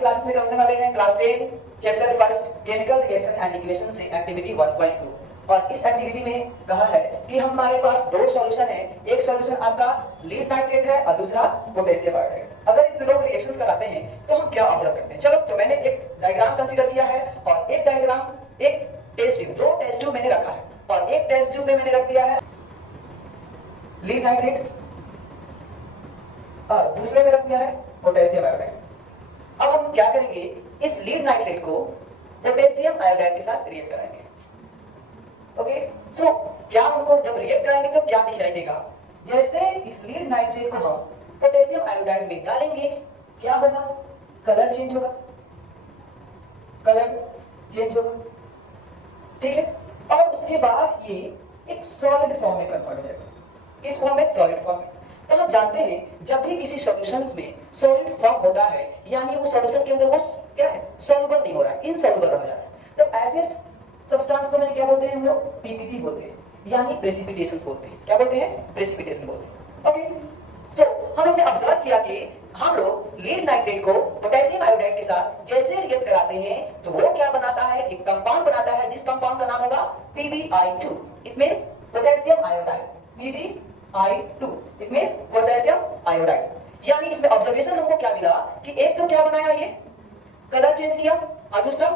Classes में करने वाले हैं class 10 chapter first chemical reaction and equation से एक्टिविटी 1.2। और इस एक्टिविटी में कहा है कि हमारे पास दो सॉल्यूशन है, एक सॉल्यूशन आपका लीड नाइट्रेट है और दूसरा पोटेशियम आयोडाइड। अगर इन दोनों रिएक्शंस कराते हैं तो हम क्या ऑब्जर्व करते हैं। चलो, तो मैंने एक डायग्राम कंसीडर किया है और एक डायग्राम एक टेस्ट ट्यूब, दो टेस्ट ट्यूब मैंने रखा है और एक टेस्ट ट्यूब में मैंने रख दिया है लीड नाइट्रेट और दूसरे में रख दिया है पोटेशियम आयोडाइड। अब हम क्या करेंगे, इस लीड नाइट्रेट को पोटेशियम आयोडाइड के साथ रिएक्ट कराएंगे। ओके, सो क्या हमको जब रिएक्ट कराएंगे तो क्या दिखाई देगा, जैसे इस लीड नाइट्रेट को हम पोटेशियम आयोडाइड में डालेंगे क्या होगा, कलर चेंज होगा, कलर चेंज होगा, ठीक है। और उसके बाद ये एक सॉलिड फॉर्म में कन्वर्ट हो जाएगा। किस फॉर्म में? सॉलिड फॉर्म में। तो हम जानते हैं जब भी किसी सॉल्यूशंस में सॉलिड फॉर्म होता है यानी वो सॉल्यूशन के अंदर वो क्या है, सॉल्युबल नहीं हो रहा है, इनसॉल्युबल रह जा रहा है। तो ऐसे सब्सटेंस को मैंने क्या बोलते हैं, हम लोग पीपीटी बोलते हैं, यानी प्रेसिपिटेशन बोलते हैं। क्या बोलते हैं? प्रेसिपिटेशन बोलते हैं। ओके, सो हम लोग ने ऑब्जर्व किया कि हम लोग लीड नाइट्रेट को पोटेशियम आयोडाइड के साथ जैसे रिएक्ट कराते हैं तो वो क्या बनाता है, एक कंपाउंड बनाता है जिस कंपाउंड का नाम होगा PbI2। It means potassium iodide. PbI2 it means potassium iodide. यानी इसमें ऑब्जर्वेशन हमको क्या मिला कि एक तो क्या बनाया, ये कलर चेंज किया और दूसरा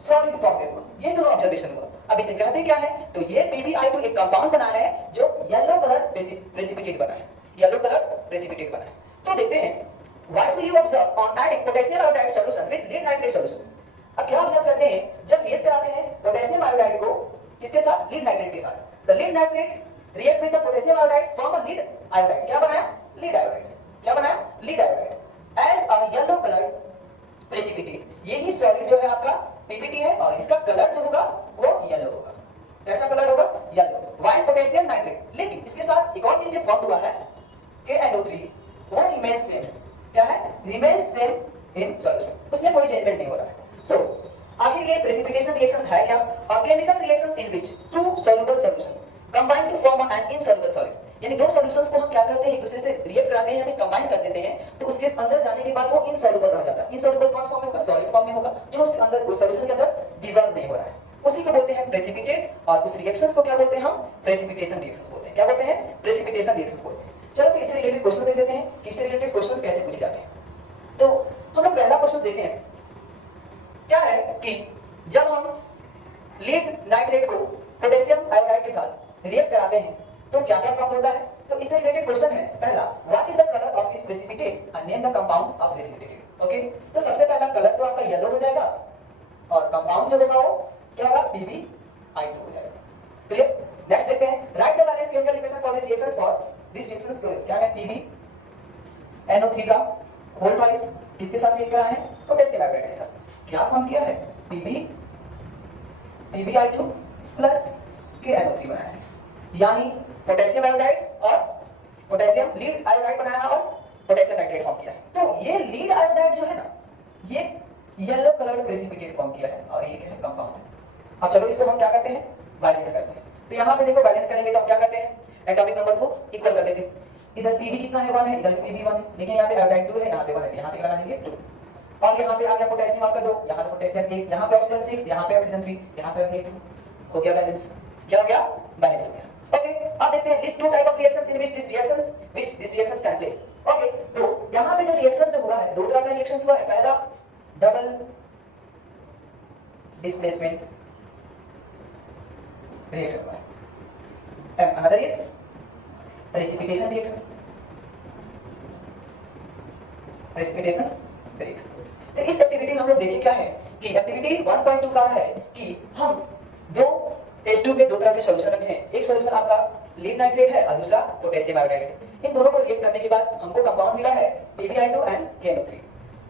सॉलिड फॉर्म में हुआ। ये दोनों ऑब्जर्वेशन हुआ। अब इसे कहते क्या है, तो ये PbI2 एक कंपाउंड बना है जो येलो कलर प्रेसिपिटेट बना है, येलो कलर प्रेसिपिटेट बना है। तो देखते हैं what will you observe on adding potassium iodide solution with lead nitrate solutions. अब क्या ऑब्जर्व करते हैं, जब रिएक्ट कराते हैं पोटेशियम आयोडाइड को किसके साथ, लीड नाइट्रेट के साथ। The lead nitrate react with the potassium iodide form a lead iodide. क्या बनाया? Lead iodide. क्या बनाया? Lead iodide as a yellow colour precipitate. यही सॉलिड जो है आपका पीपीटी है और इसका कलर जो होगा वो येलो होगा। कैसा कलर होगा? येलो। White potassium nitrate. लेकिन इसके साथ एक और चीज जो फॉर्म हुआ है KNO3, वो रिमेन सेम। क्या है? रिमेन सेम इन सॉल्यूशन, उसमें कोई चेंजमेंट नहीं हो रहा है। सो आखिर ये प्रेसिपिटेशन रिएक्शंस है क्या? और chemical reactions in which two soluble solution combine to form an insoluble solid. यानी दो सॉल्यूशंस को हम क्या करते हैं, एक दूसरे से रिएक्ट कराते हैं यानी कंबाइन कर देते हैं, तो उसके अंदर जाने के बाद वो इनसॉल्युबल रह जाता है। इनसॉल्युबल कौन सा फॉर्म में होगा? सॉलिड फॉर्म में होगा, जो उसके अंदर उस सॉल्यूशन के अंदर डिसॉल्व नहीं हो रहा है। उसी को बोलते हैं प्रेसिपिटेट और उस रिएक्शंस को क्या बोलते हैं हम? प्रेसिपिटेशन रिएक्शंस बोलते हैं। क्या बोलते हैं? प्रेसिपिटेशन रिएक्शंस बोलते हैं। चलो, तो इससे रिलेटेड क्वेश्चन देख लेते हैं कि इससे रिलेटेड क्वेश्चंस कैसे पूछे जाते हैं। तो हम लोग पहला क्वेश्चन देखें, क्या है कि जब हम लीड नाइट्रेट को पोटेशियम आयोडाइड के साथ रिएक्ट कराते हैं तो क्या क्या फॉर्म होता है। तो इससे रिलेटेड क्वेश्चन है पहला, what is the colour of this precipitate and name the compound of precipitate. Okay, तो सबसे पहला कलर तो आपका येलो हो जाएगा और कंपाउंड जो होगा वो क्या होगा? PbI2 हो जाएगा। क्लियर? नेक्स्ट देखते हैं, right the balance chemical equation for this reactions for this reactions. क्या है? PbNO3 का होल ट्वाइस किसके साथ रिएक्ट करा है? पोटेशियम आयोडाइड के साथ। क्या फॉर्म किया है? PbI2 प्लस KNO3 बनाया है, यानी पोटेशियम आयोडाइड और पोटेशियम लीड आयोडाइड बनाया और पोटेशियम नाइट्रेट फॉर्म किया है। तो ये लीड आयोडाइड जो है ना, ये येलो कलर्ड प्रेसिपिटेट फॉर्म किया है और ये क्या है? कंपाउंड। अब चलो इसको हम क्या करते हैं? बैलेंस करते हैं। तो यहाँ पे देखो बैलेंस करेंगे तो हम क्या करते हैं? एटॉमिक नंबर को इक्वल कर देते हैं। इधर Pb कितना है? 1 है, इधर Pb 1 है, लेकिन यहाँ पे आयोडाइड 2 है, यहाँ पे 1 है, यहाँ पे लगा देंगे 2। और यहाँ पे आ गया पोटेशियम आपका 2, यहाँ पे पोटेशियम 1, यहाँ पे ऑक्सीजन 6, यहाँ पे ऑक्सीजन 3, यहाँ पे 2। हो गया बैलेंस। क्या हो गया? बैलेंस हो गया। ओके, अब देखते हैं list two type of reactions in which this reactions can place. Okay, तो यहाँ पे जो रिएक्शन जो हुआ है, दो तरह का रिएक्शंस हुआ है। पहला डबल डिस्प्लेसमेंट रिएक्शन हुआ है and another is precipitation reactions। precipitation reaction। तो इस एक्टिविटी में हम लोग देखें क्या है कि एक्टिविटी 1.2 का है कि हम दो टेस्ट ट्यूब में दो तरह के सॉल्यूशन रखे हैं। एक सॉल्यूशन आपका लीड नाइट्रेट है और दूसरा पोटेशियम आयोडाइड है। इन दोनों को रिएक्ट करने के बाद हमको कंपाउंड मिला है PbI2 एंड KNO3,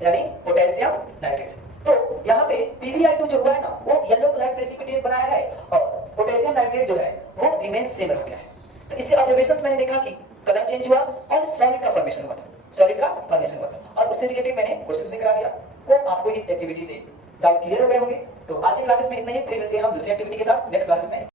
यानी पोटेशियम नाइट्रेट। तो यहाँ पे PbI2 जो हुआ है ना, वो येलो कलर प्रेसिपिटेट बनाया है और पोटेशियम नाइट्रेट जो है वो रिमेन सेम रह गया है। तो इससे ऑब्जर्वेशंस मैंने देखा कि कलर चेंज हुआ और सॉलिड का फॉर्मेशन हुआ था, सॉलिड का फॉर्मेशन हुआ था। और उससे रिलेटेड मैंने क्वेश्चंस भी करा दिया। वो आपको इस एक्टिविटी से डाउट क्लियर हो गए होंगे। तो आज की क्लासेस में इतना ही, फिर मिलते हैं हम दूसरी एक्टिविटी के साथ नेक्स्ट क्लासेस में।